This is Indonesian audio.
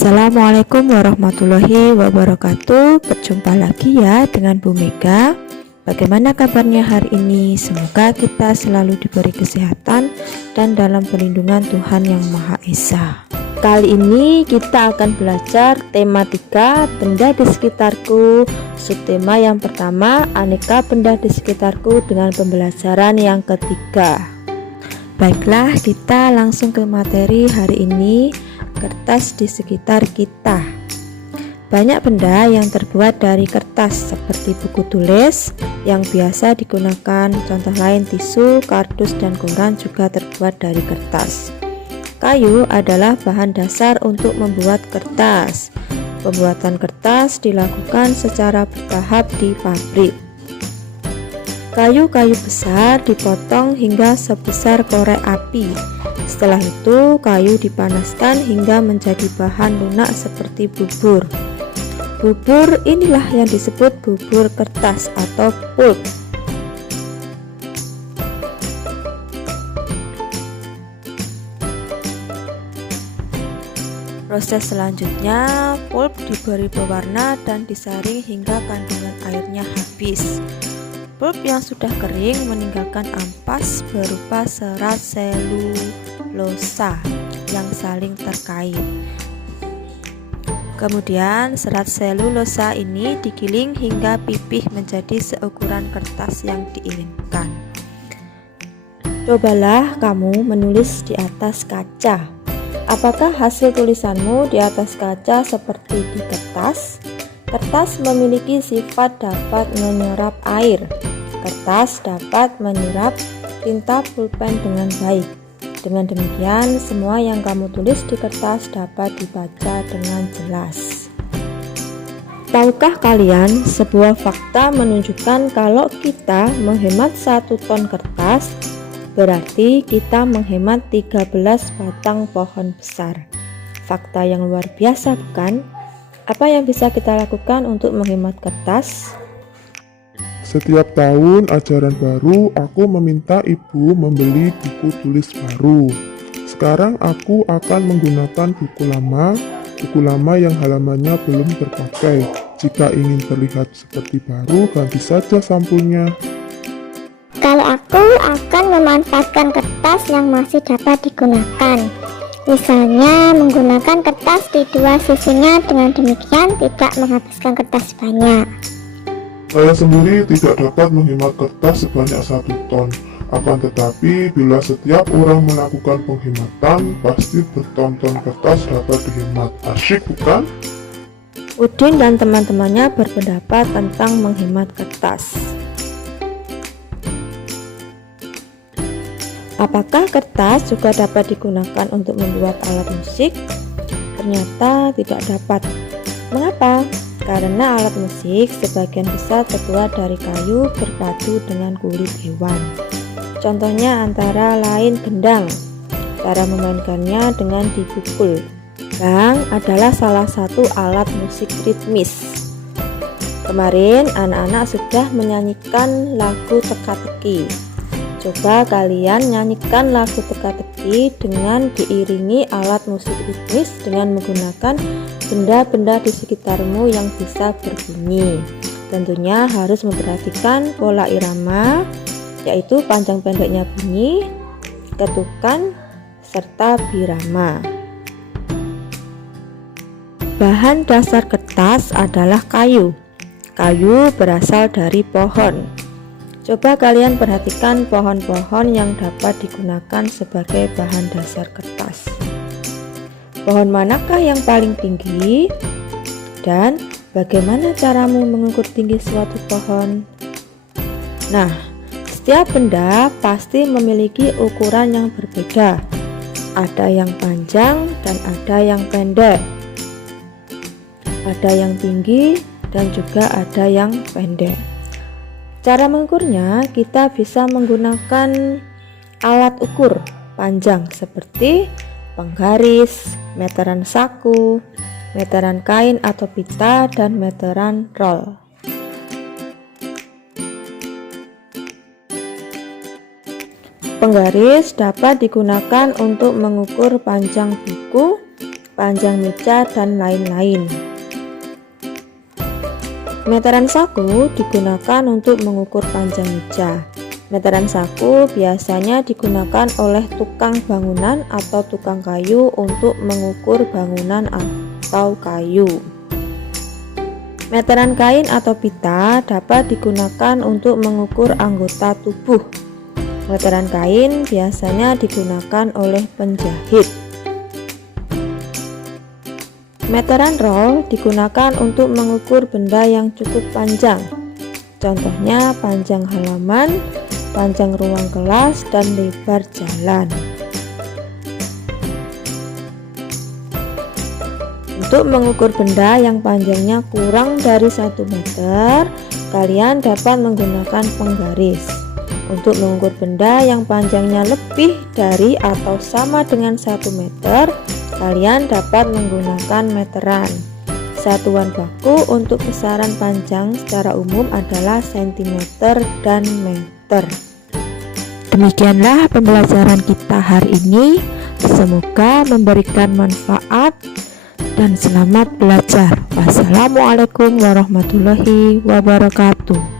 Assalamualaikum warahmatullahi wabarakatuh. Berjumpa lagi ya dengan Bu Mega. Bagaimana kabarnya hari ini? Semoga kita selalu diberi kesehatan dan dalam perlindungan Tuhan Yang Maha Esa. Kali ini kita akan belajar tema 3, benda di sekitarku. Subtema yang pertama, aneka benda di sekitarku, dengan pembelajaran yang ketiga. Baiklah, kita langsung ke materi hari ini. Kertas di sekitar kita. Banyak benda yang terbuat dari kertas seperti buku tulis yang biasa digunakan. Contoh lain tisu, kardus, dan koran juga terbuat dari kertas. Kayu adalah bahan dasar untuk membuat kertas. Pembuatan kertas dilakukan secara bertahap di pabrik. Kayu-kayu besar dipotong hingga sebesar korek api. Setelah itu, kayu dipanaskan hingga menjadi bahan lunak seperti bubur. Bubur inilah yang disebut bubur kertas atau pulp. Proses selanjutnya, pulp diberi pewarna dan disaring hingga kandungan airnya habis. Pulp yang sudah kering meninggalkan ampas berupa serat selulosa yang saling terkait. Kemudian serat selulosa ini digiling hingga pipih menjadi seukuran kertas yang diinginkan. Cobalah kamu menulis di atas kaca. Apakah hasil tulisanmu di atas kaca seperti di kertas? Kertas memiliki sifat dapat menyerap air. Kertas dapat menyerap tinta pulpen dengan baik. Dengan demikian, semua yang kamu tulis di kertas dapat dibaca dengan jelas. Tahukah kalian, sebuah fakta menunjukkan kalau kita menghemat 1 ton kertas, berarti kita menghemat 13 batang pohon besar. Fakta yang luar biasa, bukan? Apa yang bisa kita lakukan untuk menghemat kertas? Setiap tahun ajaran baru, aku meminta ibu membeli buku tulis baru. Sekarang aku akan menggunakan buku lama yang halamannya belum terpakai. Jika ingin terlihat seperti baru, ganti saja sampulnya. Kalau aku akan memanfaatkan kertas yang masih dapat digunakan. Misalnya menggunakan kertas di 2 sisinya, dengan demikian tidak menghabiskan kertas banyak. Saya sendiri tidak dapat menghemat kertas sebanyak 1 ton. Akan tetapi, bila setiap orang melakukan penghematan, pasti berton-ton kertas dapat dihemat. Asyik, bukan? Udin dan teman-temannya berpendapat tentang menghemat kertas. Apakah kertas juga dapat digunakan untuk membuat alat musik? Ternyata tidak dapat. Mengapa? Karena alat musik sebagian besar terbuat dari kayu berpadu dengan kulit hewan. Contohnya antara lain gendang. Cara memainkannya dengan dipukul. Gendang adalah salah satu alat musik ritmis. Kemarin anak-anak sudah menyanyikan lagu teka-teki. Coba kalian nyanyikan lagu teka-teki dengan diiringi alat musik ritmis dengan menggunakan benda-benda di sekitarmu yang bisa berbunyi. Tentunya harus memperhatikan pola irama, yaitu panjang pendeknya bunyi, ketukan, serta birama. Bahan dasar kertas adalah kayu. Kayu berasal dari pohon. Coba kalian perhatikan pohon-pohon yang dapat digunakan sebagai bahan dasar kertas. Pohon manakah yang paling tinggi? Dan bagaimana caramu mengukur tinggi suatu pohon? Nah, setiap benda pasti memiliki ukuran yang berbeda. Ada yang panjang dan ada yang pendek. Ada yang tinggi dan juga ada yang pendek. Cara mengukurnya, kita bisa menggunakan alat ukur panjang seperti penggaris, meteran saku, meteran kain atau pita, dan meteran roll. Penggaris dapat digunakan untuk mengukur panjang buku, panjang meja, dan lain-lain. Meteran saku digunakan untuk mengukur panjang meja. Meteran saku biasanya digunakan oleh tukang bangunan atau tukang kayu untuk mengukur bangunan atau kayu. Meteran kain atau pita dapat digunakan untuk mengukur anggota tubuh. Meteran kain biasanya digunakan oleh penjahit. Meteran roll digunakan untuk mengukur benda yang cukup panjang. Contohnya panjang halaman, panjang ruang kelas, dan lebar jalan. Untuk mengukur benda yang panjangnya kurang dari 1 meter, kalian dapat menggunakan penggaris. Untuk mengukur benda yang panjangnya lebih dari atau sama dengan 1 meter, kalian dapat menggunakan meteran. Satuan baku untuk besaran panjang secara umum adalah cm dan meter. Demikianlah pembelajaran kita hari ini. Semoga memberikan manfaat dan selamat belajar. Wassalamualaikum warahmatullahi wabarakatuh.